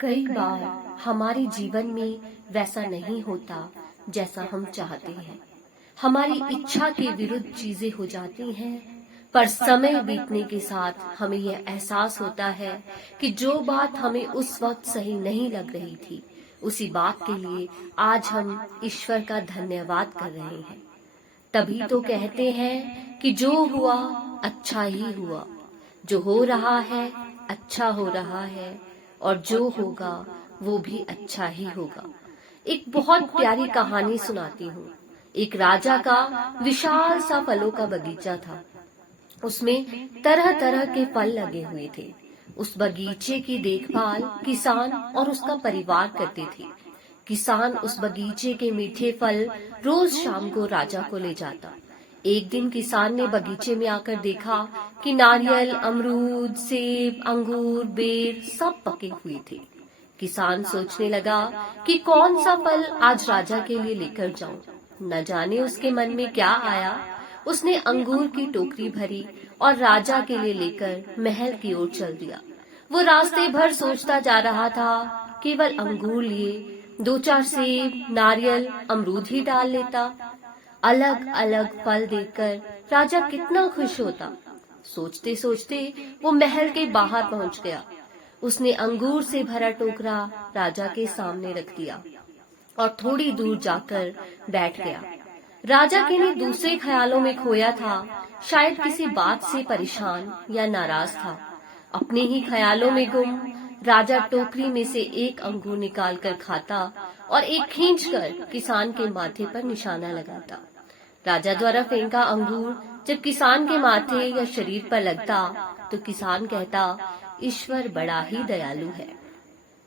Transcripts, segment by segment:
कई बार हमारे जीवन में वैसा नहीं होता जैसा हम चाहते हैं। हमारी इच्छा के विरुद्ध चीजें हो जाती हैं, पर समय बीतने के साथ हमें यह एहसास होता है कि जो बात हमें उस वक्त सही नहीं लग रही थी, उसी बात के लिए आज हम ईश्वर का धन्यवाद कर रहे हैं। तभी तो कहते हैं कि जो हुआ अच्छा ही हुआ, जो हो रहा है अच्छा हो रहा है, और जो होगा वो भी अच्छा ही होगा। एक बहुत प्यारी कहानी सुनाती हूँ। एक राजा का विशाल सा फलों का बगीचा था। उसमें तरह तरह के फल लगे हुए थे। उस बगीचे की देखभाल किसान और उसका परिवार करते थे। किसान उस बगीचे के मीठे फल रोज शाम को राजा को ले जाता। एक दिन किसान ने बगीचे में आकर देखा कि नारियल, अमरूद, सेब, अंगूर, बेर सब पके हुए थे। किसान सोचने लगा कि कौन सा फल आज राजा के लिए लेकर जाऊं। न जाने उसके मन में क्या आया। उसने अंगूर की टोकरी भरी और राजा के लिए लेकर महल की ओर चल दिया। वो रास्ते भर सोचता जा रहा था, केवल अंगूर लिए 2-4 सेब, नारियल, अमरूद ही डाल लेता। अलग अलग फल देखकर राजा कितना खुश होता। सोचते सोचते वो महल के बाहर पहुंच गया। उसने अंगूर से भरा टोकरा राजा के सामने रख दिया और थोड़ी दूर जाकर बैठ गया। राजा के दूसरे ख्यालों में खोया था। शायद किसी बात से परेशान या नाराज था। अपने ही ख्यालों में गुम राजा टोकरी में से एक अंगूर निकाल कर खाता और एक खींचकर किसान के माथे पर निशाना लगाता। राजा द्वारा फेंका अंगूर जब किसान के माथे या शरीर पर लगता तो किसान कहता, ईश्वर बड़ा ही दयालु है।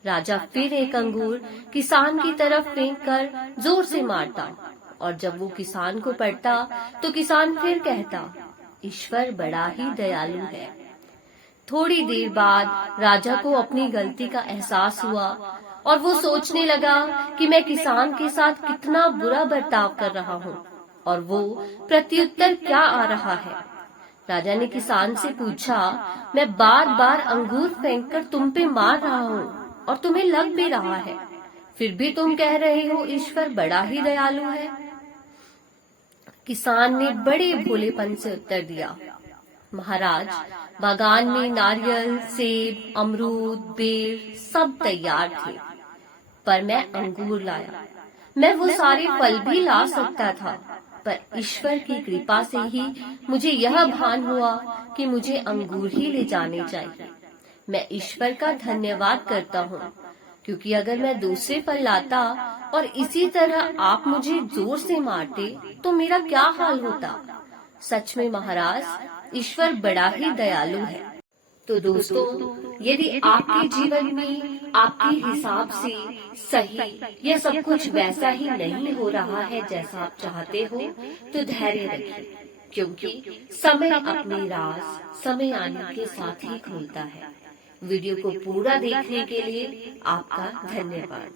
राजा फिर एक अंगूर किसान की तरफ फेंक कर जोर से मारता और जब वो किसान को पड़ता तो किसान फिर कहता, ईश्वर बड़ा ही दयालु है। थोड़ी देर बाद राजा को अपनी गलती का एहसास हुआ और वो सोचने लगा कि मैं किसान के साथ कितना बुरा बर्ताव कर रहा हूँ और वो प्रत्युत्तर क्या आ रहा है। राजा ने किसान से पूछा, मैं बार बार अंगूर फेंककर तुम पे मार रहा हूँ और तुम्हें लग भी रहा है, फिर भी तुम कह रहे हो ईश्वर बड़ा ही दयालु है। किसान ने बड़े भोलेपन से उत्तर दिया, महाराज, बागान में नारियल, सेब, अमरूद, बेर सब तैयार थे, पर मैं अंगूर लाया। मैं वो सारे फल भी ला सकता था, पर ईश्वर की कृपा से ही मुझे यह भान हुआ कि मुझे अंगूर ही ले जाने चाहिए। मैं ईश्वर का धन्यवाद करता हूँ, क्योंकि अगर मैं दूसरे फल लाता और इसी तरह आप मुझे जोर से मारते तो मेरा क्या हाल होता। सच में महाराज, ईश्वर बड़ा ही दयालु है। तो दोस्तों, यदि आपके जीवन में आपके हिसाब से सही यह सब कुछ वैसा ही नहीं हो रहा है जैसा आप चाहते हो, तो धैर्य रखिए, क्योंकि समय अपने राज समय आने के साथ ही खोलता है। वीडियो को पूरा देखने के लिए आपका धन्यवाद।